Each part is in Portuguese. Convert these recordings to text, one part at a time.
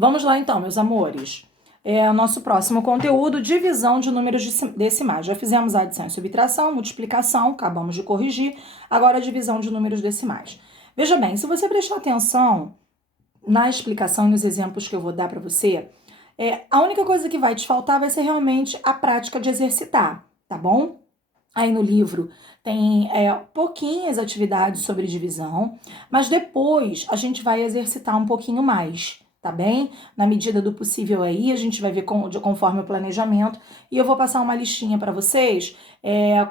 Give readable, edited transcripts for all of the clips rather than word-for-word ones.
Vamos lá então, meus amores. O nosso próximo conteúdo, divisão de números decimais. Já fizemos a adição e subtração, multiplicação, acabamos de corrigir. Agora a divisão de números decimais. Veja bem, se você prestar atenção na explicação e nos exemplos que eu vou dar para você, a única coisa que vai te faltar vai ser realmente a prática de exercitar, tá bom? Aí no livro tem pouquinhas atividades sobre divisão, mas depois a gente vai exercitar um pouquinho mais, tá bem? Na medida do possível aí, a gente vai ver conforme o planejamento, e eu vou passar uma listinha para vocês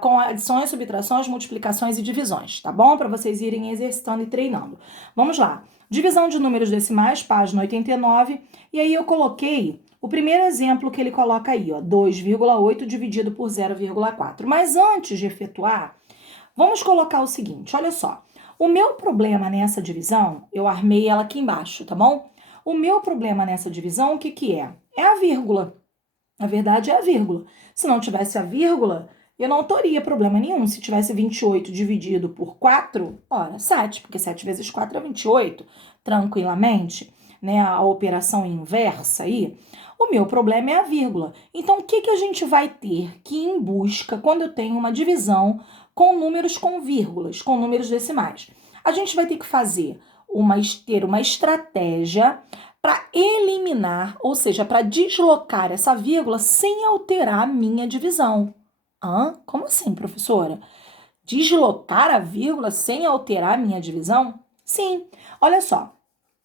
com adições, subtrações, multiplicações e divisões, tá bom? Para vocês irem exercitando e treinando. Vamos lá. Divisão de números decimais, página 89, e aí eu coloquei o primeiro exemplo que ele coloca aí, ó, 2,8 dividido por 0,4. Mas antes de efetuar, vamos colocar o seguinte, olha só. O meu problema nessa divisão, eu armei ela aqui embaixo, tá bom? O meu problema nessa divisão, o que que é? É a vírgula. Na verdade, é a vírgula. Se não tivesse a vírgula, eu não teria problema nenhum. Se tivesse 28 dividido por 4, ora, 7, porque 7 vezes 4 é 28, tranquilamente, né? A operação inversa aí. O meu problema é a vírgula. Então, o que que a gente vai ter que ir em busca quando eu tenho uma divisão com números com vírgulas, com números decimais? A gente vai ter que ter uma estratégia para eliminar, ou seja, para deslocar essa vírgula sem alterar a minha divisão. Como assim, professora? Deslocar a vírgula sem alterar a minha divisão? Sim, olha só.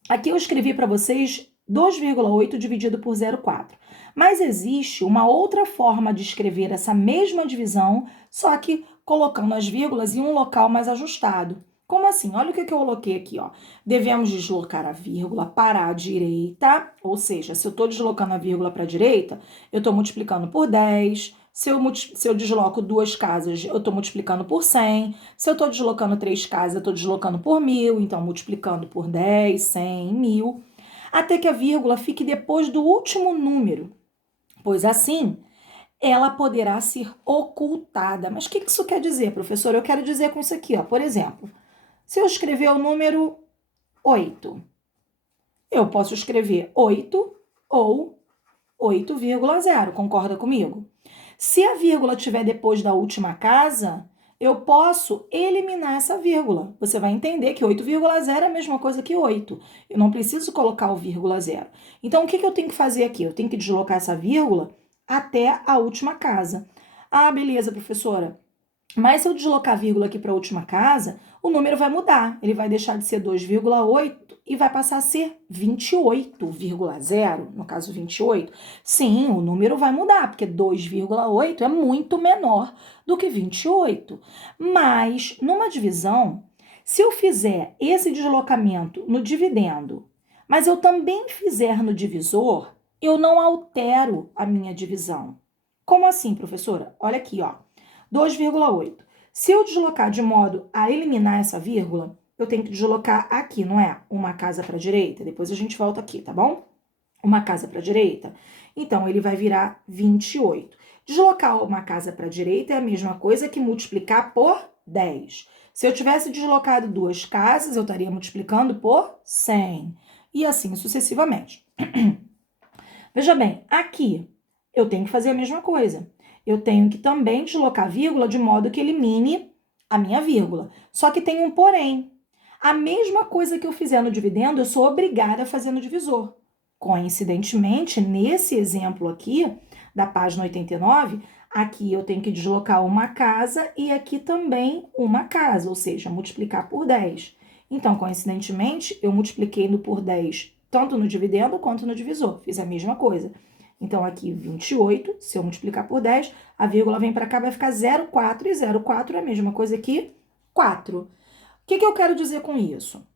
Aqui eu escrevi para vocês 2,8 dividido por 0,4. Mas existe uma outra forma de escrever essa mesma divisão, só que colocando as vírgulas em um local mais ajustado. Como assim? Olha o que eu coloquei aqui, ó. Devemos deslocar a vírgula para a direita, ou seja, se eu estou deslocando a vírgula para a direita, eu estou multiplicando por 10. Se eu desloco 2 casas, eu estou multiplicando por 100. Se eu estou deslocando 3 casas, eu estou deslocando por 1000. Então, multiplicando por 10, 100, 1000. Até que a vírgula fique depois do último número. Pois assim, ela poderá ser ocultada. Mas o que isso quer dizer, professor? Eu quero dizer com isso aqui, ó. Por exemplo, se eu escrever o número 8, eu posso escrever 8 ou 8,0. Concorda comigo? Se a vírgula estiver depois da última casa, eu posso eliminar essa vírgula. Você vai entender que 8,0 é a mesma coisa que 8. Eu não preciso colocar o vírgula zero. Então, o que eu tenho que fazer aqui? Eu tenho que deslocar essa vírgula até a última casa. Ah, beleza, professora. Mas se eu deslocar a vírgula aqui para a última casa, o número vai mudar. Ele vai deixar de ser 2,8 e vai passar a ser 28,0, no caso 28. Sim, o número vai mudar, porque 2,8 é muito menor do que 28. Mas, numa divisão, se eu fizer esse deslocamento no dividendo, mas eu também fizer no divisor, eu não altero a minha divisão. Como assim, professora? Olha aqui, ó. 2,8. Se eu deslocar de modo a eliminar essa vírgula, eu tenho que deslocar aqui, não é? Uma casa para a direita. Depois a gente volta aqui, tá bom? Uma casa para a direita. Então, ele vai virar 28. Deslocar uma casa para a direita é a mesma coisa que multiplicar por 10. Se eu tivesse deslocado 2 casas, eu estaria multiplicando por 100. E assim sucessivamente. Veja bem, aqui eu tenho que fazer a mesma coisa. Eu tenho que também deslocar a vírgula de modo que elimine a minha vírgula. Só que tem um porém. A mesma coisa que eu fizer no dividendo, eu sou obrigada a fazer no divisor. Coincidentemente, nesse exemplo aqui, da página 89, aqui eu tenho que deslocar uma casa e aqui também uma casa, ou seja, multiplicar por 10. Então, coincidentemente, eu multipliquei por 10 tanto no dividendo quanto no divisor. Fiz a mesma coisa. Então, aqui 28, se eu multiplicar por 10, a vírgula vem para cá, vai ficar 0,4, e 0,4 é a mesma coisa que 4. O que eu quero dizer com isso?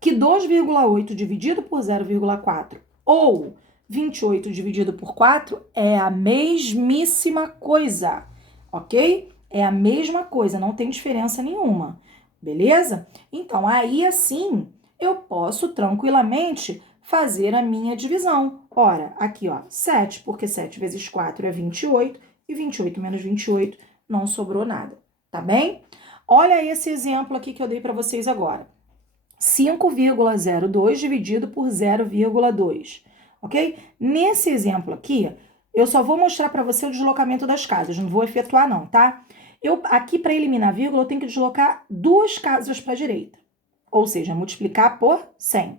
Que 2,8 dividido por 0,4 ou 28 dividido por 4 é a mesmíssima coisa, ok? É a mesma coisa, não tem diferença nenhuma, beleza? Então, aí assim, eu posso tranquilamente fazer a minha divisão. Ora, aqui, ó, 7, porque 7 vezes 4 é 28, e 28 menos 28 não sobrou nada, tá bem? Olha esse exemplo aqui que eu dei para vocês agora. 5,02 dividido por 0,2, ok? Nesse exemplo aqui, eu só vou mostrar para você o deslocamento das casas, não vou efetuar não, tá? Aqui, para eliminar a vírgula, eu tenho que deslocar 2 casas para a direita, ou seja, multiplicar por 100.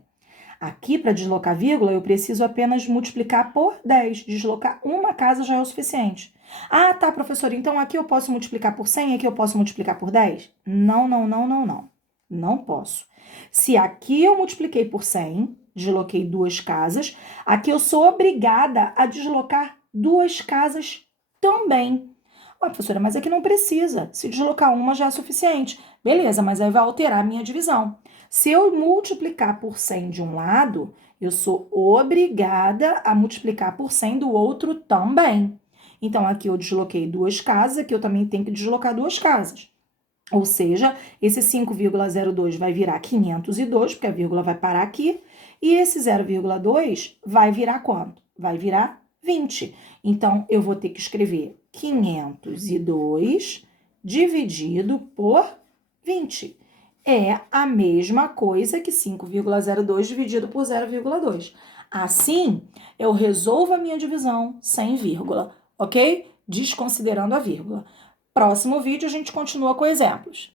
Aqui, para deslocar a vírgula, eu preciso apenas multiplicar por 10. Deslocar uma casa já é o suficiente. Ah, tá, professor, então aqui eu posso multiplicar por 100 e aqui eu posso multiplicar por 10? Não, não, não, não, não. Não posso. Se aqui eu multipliquei por 100, desloquei 2 casas, aqui eu sou obrigada a deslocar 2 casas também. Ué, professora, mas aqui não precisa. Se deslocar uma já é suficiente. Beleza, mas aí vai alterar a minha divisão. Se eu multiplicar por 100 de um lado, eu sou obrigada a multiplicar por 100 do outro também. Então, aqui eu desloquei 2 casas, aqui eu também tenho que deslocar 2 casas. Ou seja, esse 5,02 vai virar 502, porque a vírgula vai parar aqui, e esse 0,2 vai virar quanto? Vai virar 20. Então, eu vou ter que escrever 502 dividido por 20. É a mesma coisa que 5,02 dividido por 0,2. Assim, eu resolvo a minha divisão sem vírgula, ok? Desconsiderando a vírgula. Próximo vídeo a gente continua com exemplos.